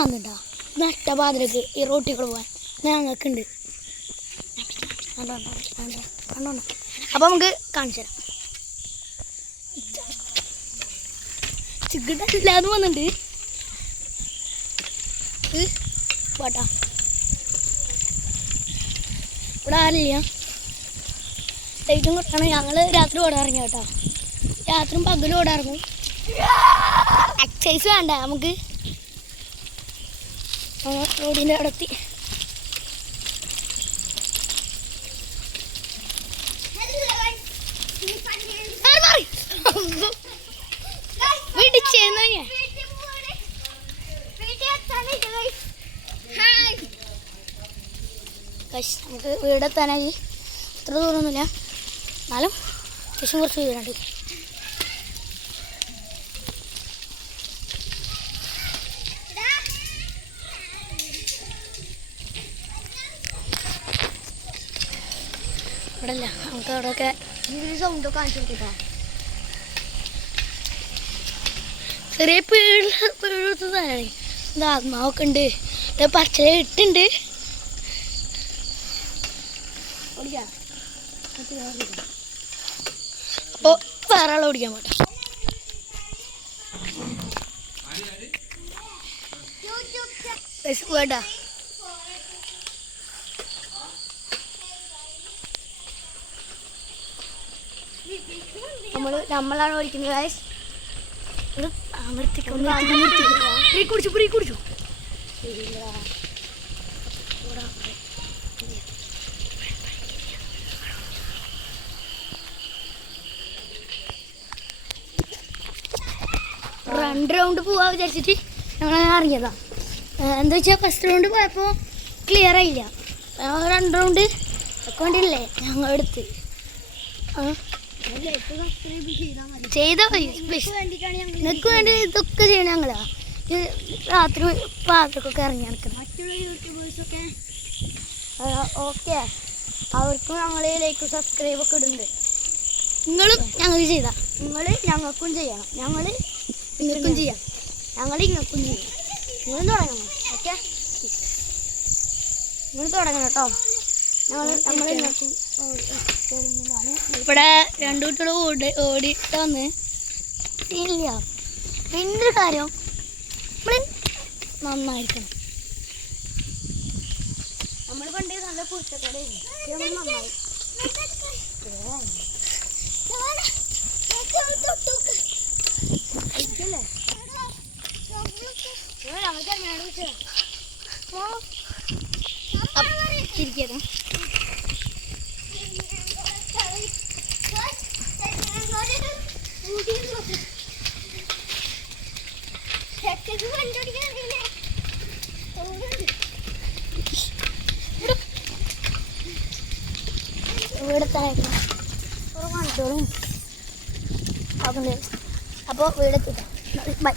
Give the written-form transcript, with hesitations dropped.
പ്രാന്തുണ്ടോ നഷ്ടപാതിരക്ക് ഈ റോട്ടിൽ പോകാൻ ഞങ്ങൾക്കുണ്ട്. കണ്ടോ അപ്പം നമുക്ക് കാണിച്ചു തരാം. ചിക്കിട്ടില്ലാന്ന് വന്നിട്ടുണ്ട് പോട്ടാ. ഇവിടെ ആരില്ല, ലൈറ്റും കൊടുക്കണം. ഞങ്ങൾ രാത്രി ഓടാറിങ്ങി കേട്ടോ, രാത്രിയും പകലും ഓടാറിങ്ങും. എക്സസൈസ് വേണ്ട നമുക്ക്. റോഡിൻ്റെ അടുത്ത് വീട്ടിച്ചേന്ന് നമുക്ക് വീടെത്താനായി. അത്ര ദൂരമൊന്നുമില്ല, എന്നാലും അത്യാവശ്യം കുറച്ച് വീടുണ്ട്. ഇവിടെ അല്ല, നമുക്ക് അവിടെയൊക്കെ സൗണ്ടൊക്കെ കാണിച്ചു കൊടുക്കാം. ചെറിയ പീഴത്ത് തന്നെ ഇത് ആത്മാവൊക്കെ ഉണ്ട്, പച്ചല ഇട്ടുണ്ട്. അപ്പോൾ വേറെ ആളെ ഓടിക്കാൻ പോട്ടെ. വേണ്ട നമ്മളാണ് ഓടിക്കുന്നത് ഗൈസ്. കുടിച്ചു രണ്ട് റൗണ്ട് പോവാ വിചാരിച്ചിട്ട് ഞങ്ങൾ ഇറങ്ങിയതാ. എന്താ വെച്ചാൽ ഫസ്റ്റ് റൗണ്ട് പോയപ്പോൾ ക്ലിയർ ആയില്ല, രണ്ട് റൗണ്ട് ഒക്കെ വേണ്ടിയില്ലേ ഞങ്ങളെടുത്ത് ചെയ്താൽ മതി. നിങ്ങൾക്ക് വേണ്ടി ഇതൊക്കെ ചെയ്യണം ഞങ്ങളാ. രാത്രി പാത്രക്കൊക്കെ ഇറങ്ങി നടക്കണം. ഓക്കെ, അവർക്കും ഞങ്ങൾ ലൈക്ക് സബ്സ്ക്രൈബ് ഒക്കെ ഇടുന്നുണ്ട്. നിങ്ങളും ഞങ്ങൾക്ക് ചെയ്താൽ നിങ്ങൾ ഞങ്ങൾക്കും ചെയ്യണം, ഞങ്ങൾ നിങ്ങൾക്കും ചെയ്യാം, ഞങ്ങൾ ഇങ്ങൾക്കും ചെയ്യും. നിങ്ങൾ തുടങ്ങണം. ഓക്കെ, നിങ്ങൾ തുടങ്ങണം കേട്ടോ. നമ്മൾ ഇങ്ങൾക്കും ഇവിടെ രണ്ടു കുട്ടികൾ ഓടിയിട്ട് വന്ന് ഇല്ല. പിന്നെ ഒരു കാര്യം, നമ്മൾ നന്നായിരിക്കണം. നമ്മൾ പണ്ട് നല്ല കുറ്റക്കടയായിരുന്നു, നന്നായി. ചിരിക്കരുത്. വീടെത്താനായിരുന്നു വണ്ടികളും അപ്പോൾ വീടെത്തിട്ടാ. ബൈ.